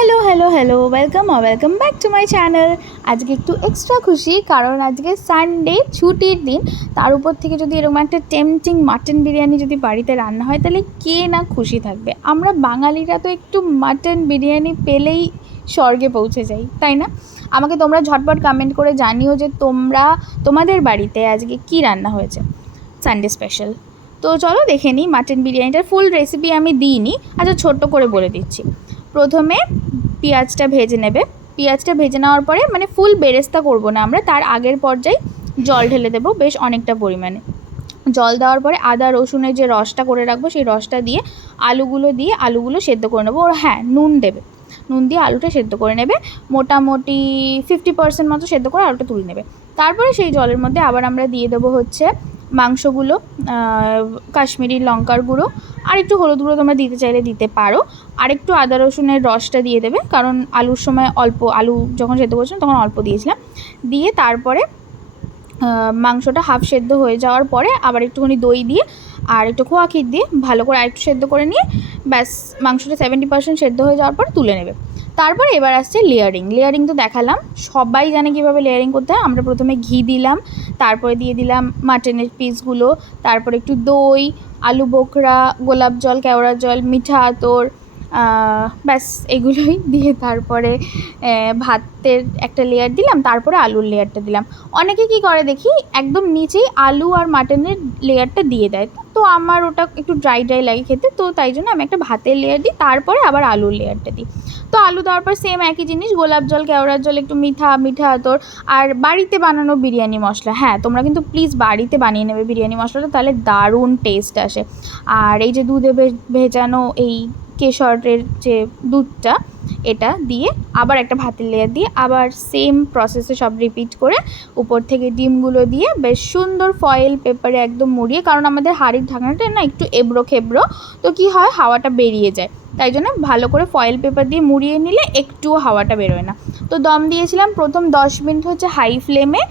Hello hello hello welcome back to my channel. আজকে একটু extra খুশি, কারণ আজকে সানডে, ছুটির দিন। তার উপর থেকে যদি এরকম একটা টেম্পটিং মাটন বিরিয়ানি যদি বাড়িতে রান্না হয়, তাহলে কে না খুশি থাকবে। আমরা বাঙালিরা তো একটু মাটন বিরিয়ানি পেলেই স্বর্গে পৌঁছে যাই, তাই না? আমাকে তোমরা ঝটপট কমেন্ট করে জানিও যে তোমাদের বাড়িতে আজকে কি রান্না হয়েছে সানডে স্পেশাল। তো চলো দেখে নিই মাটন বিরিয়ানিটার ফুল রেসিপি আমি দিইনি, আচ্ছা ছোট্ট করে বলে দিচ্ছি। প্রথমে পেঁয়াজটা ভেজে নেবে। পেঁয়াজটা ভেজে নেওয়ার পরে, মানে ফুল বেরেস্তা করব না আমরা, তার আগের পর্যায়ে জল ঢেলে দেবো বেশ অনেকটা পরিমাণে। জল দেওয়ার পরে আদা রসুনের যে রসটা করে রাখবো, সেই রসটা দিয়ে আলুগুলো সেদ্ধ করে নেবো। ওর হ্যাঁ, নুন দেবে, নুন দিয়ে আলুটা সেদ্ধ করে নেবে। মোটামুটি 50% মতো সেদ্ধ করে আলুটা তুলে নেবে। তারপরে সেই জলের মধ্যে আবার আমরা দিয়ে দেবো হচ্ছে মাংসগুলো, কাশ্মীরি লঙ্কার গুঁড়ো, আর একটু হলুদ গুঁড়ো তোমরা দিতে চাইলে দিতে পারো। আর একটু আদা রসুনের রসটা দিয়ে দেবে, কারণ আলুর সময় অল্প, আলু যখন সেদ্ধ করছিলাম তখন অল্প দিয়েছিলাম। দিয়ে তারপরে মাংসটা হাফ সেদ্ধ হয়ে যাওয়ার পরে আবার একটুখানি দই দিয়ে আর একটু খোয়া ক্ষীর দিয়ে ভালো করে আরেকটু সেদ্ধ করে নিয়ে ব্যাস, মাংসটা 70% সেদ্ধ হয়ে যাওয়ার পর তুলে নেবে। তারপরে এবার আসছে লেয়ারিং তো দেখালাম, সবাই জানে কীভাবে লেয়ারিং করতে হয়। আমরা প্রথমে ঘি দিলাম, তারপরে দিয়ে দিলাম মাটনের পিসগুলো, তারপরে একটু দই, আলু বোখরা, গোলাপ জল, কেওড়া জল, মিঠা আতর, ব্যাস এগুলোই দিয়ে তারপরে ভাতের একটা লেয়ার দিলাম, তারপরে আলুর লেয়ারটা দিলাম। অনেকে কি করে দেখি একদম নিচেই আলু আর মাটনের লেয়ারটা দিয়ে দেয়, তো আমার ওটা একটু ড্রাই লাগে খেতে, তো তাই জন্য আমি একটা ভাতের লেয়ার দিই, তারপরে আবার আলুর লেয়ারটা দিই। তো আলু দেওয়ার পর সেম একই জিনিস, গোলাপ জল, কেওড়ার জল, একটু মিঠা আতর, আর বাড়িতে বানানো বিরিয়ানি মশলা। হ্যাঁ, তোমরা কিন্তু প্লিজ বাড়িতে বানিয়ে নেবে বিরিয়ানি মশলাটা, তাহলে দারুণ টেস্ট আসে। আর এই যে দুধে ভেজানো এই কেশরের যে দুধটা, এটা দিয়ে আবার একটা ভাতের লেয়ার দিয়ে আবার সেম প্রসেসে সব রিপিট করে উপর থেকে ডিমগুলো দিয়ে বেশ সুন্দর ফয়েল পেপারে একদম মুড়িয়ে, কারণ আমাদের হাঁড়ির ঢাকনাটা না একটু এবড়ো খেবড়ো, তো কি হয় হাওয়াটা বেরিয়ে যায়, তাই জন্য ভালো করে ফয়েল পেপার দিয়ে মুড়িয়ে নিলে একটুও হাওয়াটা বেরোয় না। তো দম দিয়েছিলাম প্রথম 10 মিনিট হচ্ছে হাই ফ্লেমে,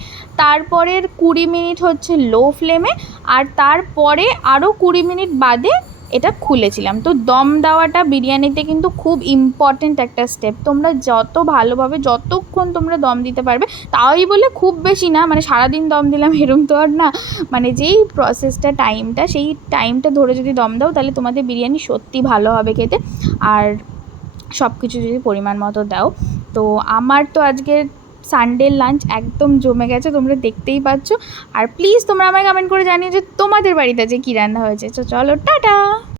তারপরের 20 মিনিট হচ্ছে লো ফ্লেমে, আর তারপরে আরও 20 মিনিট বাদে এটা খুলেছিলাম। তো দম দেওয়াটা বিরিয়ানিতে কিন্তু খুব ইম্পর্ট্যান্ট একটা স্টেপ। তোমরা যত ভালোভাবে যতক্ষণ তোমরা দম দিতে পারবে, তাই বলে খুব বেশি না, মানে সারাদিন দম দিলাম এরম তো আর না, মানে যেই প্রসেসটা টাইমটা, সেই টাইমটা ধরে যদি দম দাও, তাহলে তোমাদের বিরিয়ানি সত্যি ভালো হবে খেতে। আর সব কিছু যদি পরিমাণ মতো দাও। তো আমার তো আজকের সানডের লাঞ্চ একদম জমে গেছে, তোমরা দেখতেই পাচ্ছ। আর প্লিজ তোমরা আমায় কমেন্ট করে জানিও যে তোমাদের বাড়িতে যে কী রান্না হয়েছে। চলো টাটা।